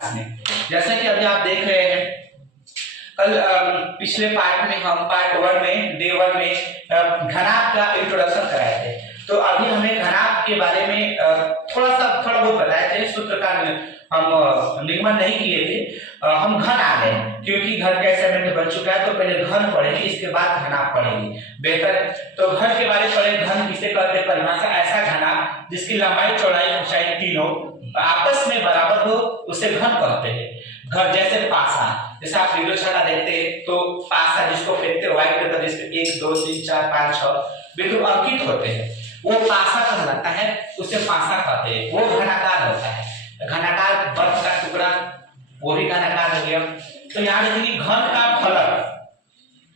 जैसा कि अभी आप देख रहे हैं, कल पिछले पार्ट में हम पार्ट 1 में डे 1 में घनाभ का इंट्रोडक्शन कराए थे। तो अभी हमें घनाभ के बारे में थोड़ा बहुत बताए थे। सूत्र का हम निगमन नहीं किए थे। हम घन आ गए क्योंकि घन का असाइनमेंट बन चुका है, तो पहले घन पढ़ेंगे, इसके बाद घनाभ पढ़ेंगे, बेहतर है। तो घन के बारे में पढ़े। घन किसे कहते हैं? परिभाषा ऐसा घनाभ जिसकी लंबाई चौड़ाई ऊंचाई तीनों आपस में बराबर हो उसे घन कहते हैं। घर जैसे पासा, जैसे आप वीडियो छाटा देखते हैं तो पासा जिसको फेंकते हैं व्हाइट पेपर जिसपे 1 2 3 4 5 6 बिंदु अंकित होते हैं, वो पासा कहलाता है, उसे पासा कहते हैं। वो घनाकार होता है। घनाकार बर्फ का टुकड़ा वो भी घनाकार हो गया। तो यहाँ देखिए घन का फलक,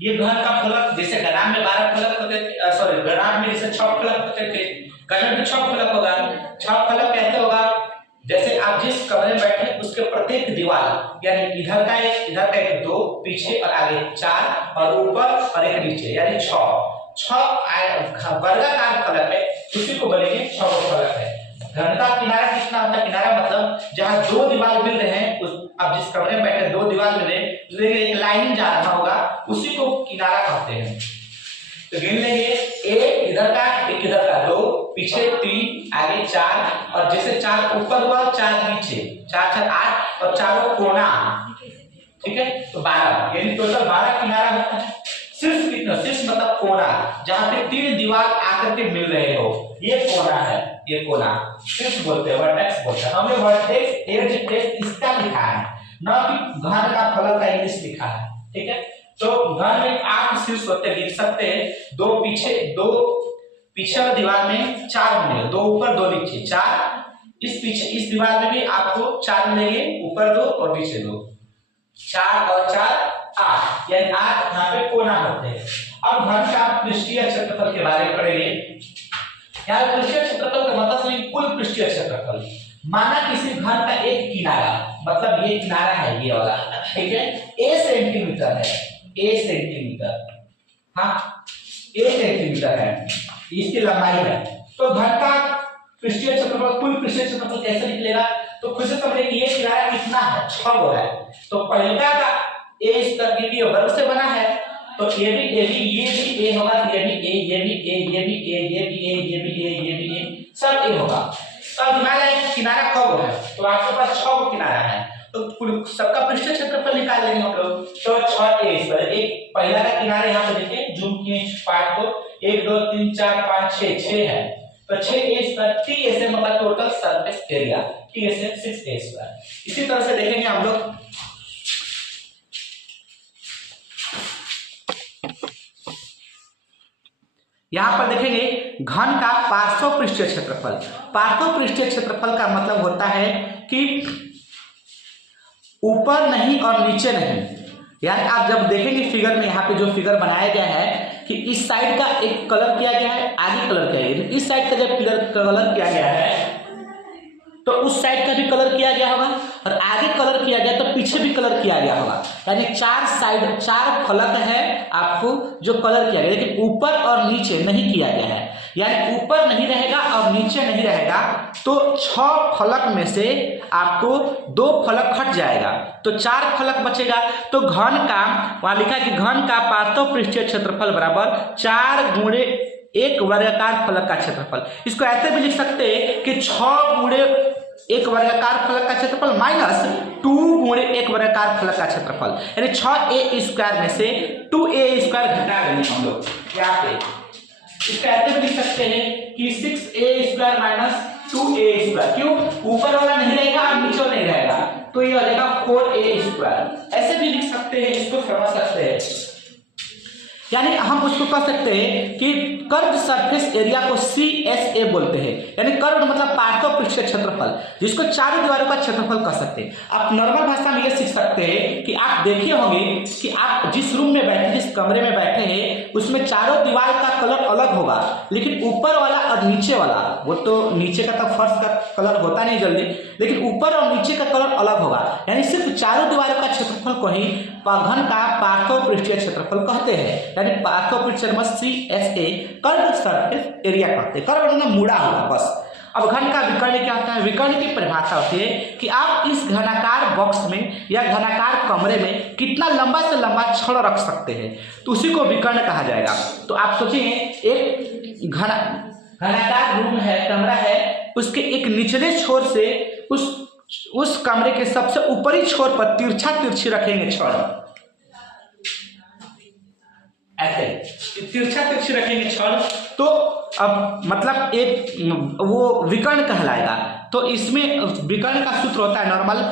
ये घन का फलक जैसे ग्राम में 12 फलक होते थे, सॉरी ग्राम में जैसे 6 फलक होते थे, घन में 6 फलक होगा। 6 फलक कैसे होगा? जैसे आप जिस कमरे में बैठे उसके प्रत्येक दीवार, यानी इधर का एक 2, पीछे और आगे 4 और ऊपर और एक नीचे, यानी 6 वर्गाकार फलक है, उसी को बोलेंगे 6 फलक है। घन का किनारा कितना होता है? किनारा मतलब जहां 2 दीवार मिल रहे हैं, उस आप जिस कमरे में बैठे 2 दीवार मिल रहे हैं, एक लाइन जा रहा होगा, उसी को किनारा कहते हैं। तो गिन लेंगे, एक इधर का, एक इधर का, 2 पीछे 3 आगे 4 और जैसे 4 ऊपर हुआ 4 नीचे, 4 4 8 और चारों कोना, ठीक है। तो 12 यानी टोटल 12 किनारा होता है। शीर्ष कितना? शीर्ष मतलब कोना, जहां पे 3 दीवार आकर के मिल रहे हो, ये कोना है, ये कोना शीर्ष बोलते हैं, वर्टेक्स बोलते हैं। हमने वर्टेक्स एज टेस्ट इसका लिखा है, ना कि घन का फलक का इंग्लिश लिखा है, ठीक है। तो घन में 8 शीर्ष होते गिन सकते हैं। 2 पीछे वाली दीवार में 4 मिलेंगे, 2 ऊपर 2 नीचे 4। इस दीवार में भी आपको 4 मिलेंगे, ऊपर 2 और नीचे 2, 4 और 4 8, यानी 8 यहाँ पे कोना होते हैं। अब घन का पृष्ठीय क्षेत्रफल के बारे में पढ़ेंगे। यहाँ पृष्ठीय क्षेत्रफल का मतलब नहीं कुल पृष्ठीय क्षेत्रफल। माना किसी घन का एक किनारा, मतलब ये किनारा है ये वाला, ठीक है, a सेंटीमीटर है, a सेंटीमीटर, हाँ a सेंटीमीटर है, इसकी लंबाई है। तो घन का पृष्ठीय क्षेत्रफल, कुल पृष्ठीय क्षेत्रफल कैसे निकलेगा? तो खुद से समझे कि ये किनारा कितना है? 6 हो है। तो पहला का a इस तरह की वर्ग से बना है, तो ये भी a होगा, ये भी a, ये भी a, ये भी a, ये भी a, ये भी a, ये भी a, सब a होगा। तो हमारा किनारा कब है? तो आपके पास 6 किनारा है, तो कुल सबका पृष्ठीय क्षेत्रफल निकाल लेंगे हम लोग। तो 6a इस पर एक पहला का किनारा यहाँ पे देखिए, जूम किए पार्ट को, 1 2 3 4 5 6 है, तो 6a स्क्वायर, 3a से मतलब टोटल सरफेस एरिया, 3a से 6a स्क्वायर। इसी तरह से देखेंगे हम लोग, यहां पर देखेंगे घन का पार्श्व पृष्ठीय क्षेत्रफल। पार्श्व पृष्ठीय क्षेत्रफल का मतलब होता है कि ऊपर नहीं और नीचे नहीं। यानी आप जब देखेंगे फिगर में, यहाँ पे जो फिगर बनाया गया है कि इस साइड का एक कलर किया गया है, आगे कलर किया गया है, इस साइड का जब कलर किया गया है तो उस साइड का भी कलर किया गया होगा, और आगे कलर किया गया तो पीछे भी कलर किया गया होगा। यानी 4 साइड 4 फलक है आपको जो कलर किया गया, लेकिन ऊपर और नीचे नहीं किया गया है। यानी ऊपर नहीं रहेगा और नीचे नहीं रहेगा, तो 6 फलक में से आपको 2 फलक हट जाएगा, तो 4 फलक बचेगा। तो घन का वहां लिखा कि घन का पार्श्व पृष्ठीय क्षेत्रफल बराबर 4 गुणे 1 वर्गाकार फलक का क्षेत्रफल। इसको ऐसे भी लिख सकते हैं कि 6 गुणे 1 वर्गाकार फलक का क्षेत्रफल माइनस 2 गुणे 1 वर्गाकार फलक का क्षेत्रफल, यानी 6a स्क्वायर में से 2a स्क्वायर घटा देंगे हम लोग यहाँ पे। इसको ऐसे भी लिख सकते हैं कि 6a square minus 2a square. क्यों? ऊपर वाला नहीं रहेगा और नीचे नहीं रहेगा, तो ये हो जाएगा 4a स्क्वायर। ऐसे भी लिख सकते हैं, इसको समझ सकते हैं। यानी हम उसको कह सकते हैं कि कर्व सरफेस एरिया को CSA बोलते हैं, यानी कर्व मतलब पार्श्व पृष्ठीय क्षेत्रफल, जिसको चारों दीवारों का क्षेत्रफल कह सकते हैं। आप नॉर्मल भाषा में ये सीख सकते हैं कि आप देखे होंगे कि आप जिस रूम में बैठे, जिस कमरे में बैठे हैं, उसमें चारों दीवार का कलर अलग होगा, लेकिन ऊपर वाला और नीचे वाला, वो तो नीचे का तो फर्श का कलर होता नहीं जल्दी, लेकिन ऊपर और नीचे का कलर अलग होगा। यानी सिर्फ चारों दीवारों का क्षेत्रफल को ही घन का पार्श्व पृष्ठीय क्षेत्रफल कहते हैं, यानी पार्श्व पृष्ठीय CSA कर्व सरफेस एरिया कहते हैं। कर्व मतलब मुड़ा हुआ बस। अब घन का विकर्ण क्या होता है? विकर्ण की परिभाषा होती है कि आप इस घनाकार बॉक्स में या घनाकार कमरे में कितना लंबा से लंबा छड़ रख सकते हैं, तो उसी को विकर्ण कहा जाएगा। तो आप सोचिए एक घनाकार रूम है, कमरा है, उसके एक निचले छोर से उस कमरे के सबसे ऊपरी छोर पर तिरछी रखेंगे छड़, ऐसे तिरछी रखेंगे छड़, तो अब मतलब एक वो विकर्ण कहलाएगा। तो इसमें विकर्ण का सूत्र होता है नॉर्मल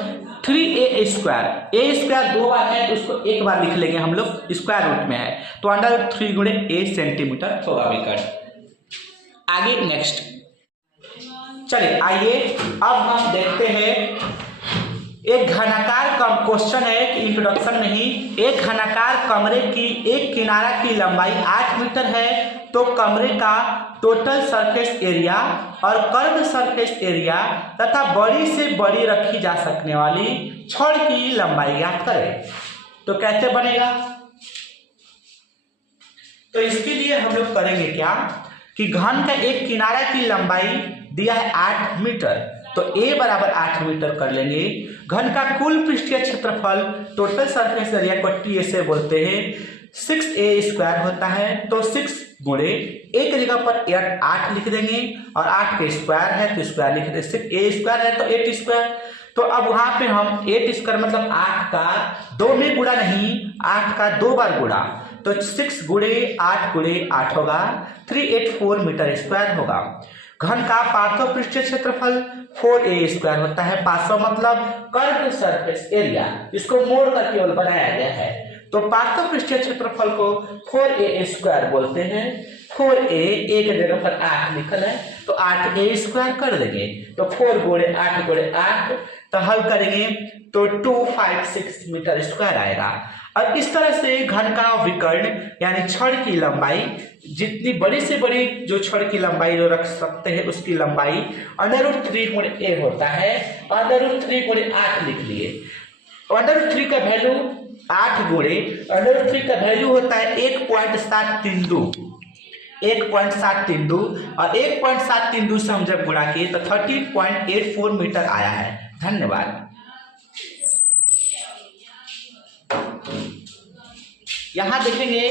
3a²। a² 2 बार है तो उसको एक बार लिख लेंगे हम लोग, स्क्वायर रूट में है, तो √3 गुणे a सेंटीमीटर होगा विकर्ण। आगे नेक्स्ट चलिए आइए अब हम देखते हैं एक घनाकार क्वेश्चन है कि इंट्रोडक्शन नहीं। एक घनाकार कमरे की एक किनारा की लंबाई 8 मीटर है, तो कमरे का टोटल सरफेस एरिया और कर्व सरफेस एरिया तथा बड़ी से बड़ी रखी जा सकने वाली छड़ की लंबाई ज्ञात करें। तो कैसे बनेगा? तो इसके लिए हम लोग करेंगे क्या कि घन का एक किनारा की लंबाई दिया है 8 मीटर, तो a बराबर 8 मीटर कर लेंगे। घन का कुल पृष्ठीय क्षेत्रफल टोटल सरफेस एरिया को TA से बोलते हैं 6a² होता है, तो 6 गुणे एक जगह पर 8 लिख देंगे और 8 के स्क्वायर है तो स्क्वायर लिख देंगे, 6a² है तो 8²। तो अब वहां पे हम 8² मतलब 8 का 2 में गुणा नहीं, 8 का 2 बार गुणा, तो 6 गुणे 8 गुणे 8 होगा, 384 मीटर स्क्वायर होगा। घन का पार्श्व पृष्ठीय क्षेत्रफल 4a² होता है। पार्श्व मतलब कर्व सरफेस एरिया, इसको मोड़ कर केवल बनाया गया है, तो पार्श्व पृष्ठीय क्षेत्रफल को 4a² बोलते हैं। 4a एक जगह पर 8 लिखल है तो 8a² कर देंगे, तो 4 गुणे 8 गुणे 8, तो हल करेंगे तो 256 मीटर स्क्वायर आएगा। अब इस तरह से घन का विकर्ण यानी छड़ की लंबाई, जितनी बड़ी से बड़ी जो छड़ की लंबाई जो रख सकते हैं उसकी लंबाई √3 गुणे a होता है। √3 गुणे 8 लिख लिए, √3 का वैल्यू 8 गुणे √3 का वैल्यू होता है 1.732, 1.732 और 1.732 से हम जब गुणा किए तो 13.84 मीटर आया है। धन्यवाद। यहां देखेंगे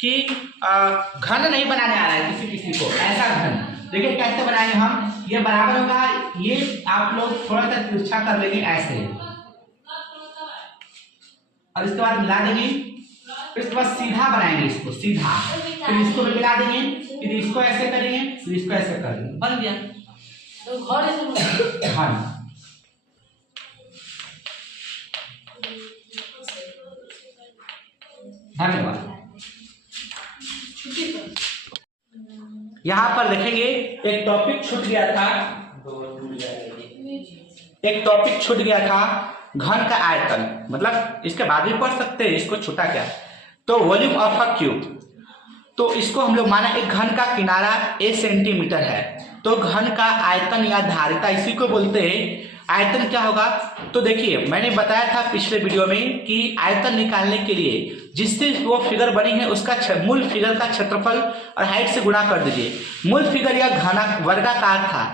कि घन नहीं बनाने आ रहा है किसी को, ऐसा घन देखिए कैसे बनाएंगे हम। ये बराबर होगा, ये आप लोग थोड़ा सा तिरछा कर लेंगे ऐसे, और इसके बाद मिला देंगे, फिर इसके बाद सीधा बनाएंगे इसको, सीधा, फिर इसको भी मिला देंगे, फिर इसको ऐसे करेंगे, फिर इसको ऐसे कर देंगे, बन गया तो घन। धन्यवाद। यहां पर देखेंगे एक टॉपिक छूट गया था, घन का आयतन, मतलब इसके बाद भी पढ़ सकते हैं, इसको छूटा क्या, तो वॉल्यूम ऑफ अ क्यूब। तो इसको हम लोग माना एक घन का किनारा a सेंटीमीटर है, तो घन का आयतन या धारिता इसी को बोलते हैं। आयतन क्या होगा, तो देखिए मैंने बताया था पिछले वीडियो में कि आयतन निकालने के लिए जिससे वो फिगर बनी है उसका मूल फिगर का क्षेत्रफल और हाइट से गुणा कर दीजिए। मूल फिगर या घना वर्गाकार था,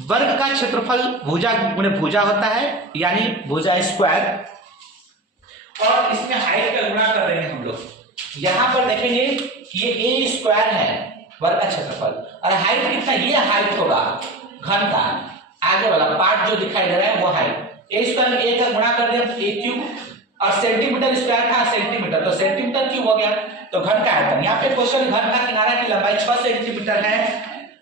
वर्ग का क्षेत्रफल भुजा गुणे भुजा होता है यानी भुजा स्क्वायर, और इसमें हाइट का गुणा कर देंगे हम लोग। यहाँ पर देखेंगे ये a² है वर्ग का क्षेत्रफल, और हाइट कितना, ये हाइट होगा घन का, आगे वाला पार्ट जो दिखाई दे रहा है वो हाइट। a² में a का गुणा कर दें a³ और सेंटीमीटर स्क्वायर था सेंटीमीटर, तो सेंटीमीटर क्यूब हो गया। तो घन का आयतन, यहाँ पे क्वेश्चन घन का किनारा की लंबाई 6 सेंटीमीटर है,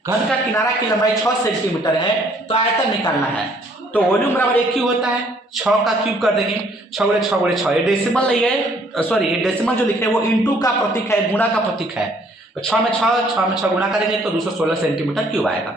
घन का किनारा की लंबाई 6 सेंटीमीटर है, तो आयतन निकालना है। तो वॉल्यूम बराबर एक क्यूब होता है, 6 का क्यूब कर देंगे, 6 गुणे 6 गुणे 6, ये डेसिमल नहीं है, सॉरी ये डेसिमल जो लिखे वो इंटू का प्रतीक है, गुणा का प्रतीक है। तो 6 में 6 गुणा करेंगे तो 216 सेंटीमीटर क्यूब आएगा।